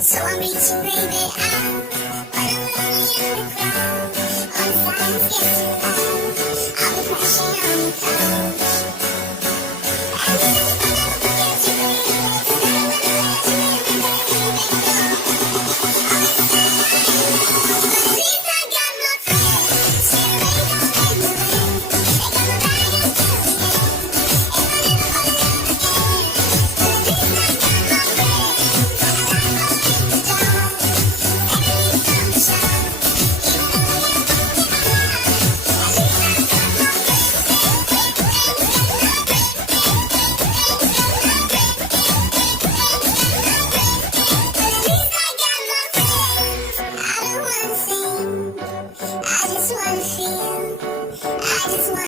So I'm reaching, baby, out, but I'm lonely in the crowd. On signs, guess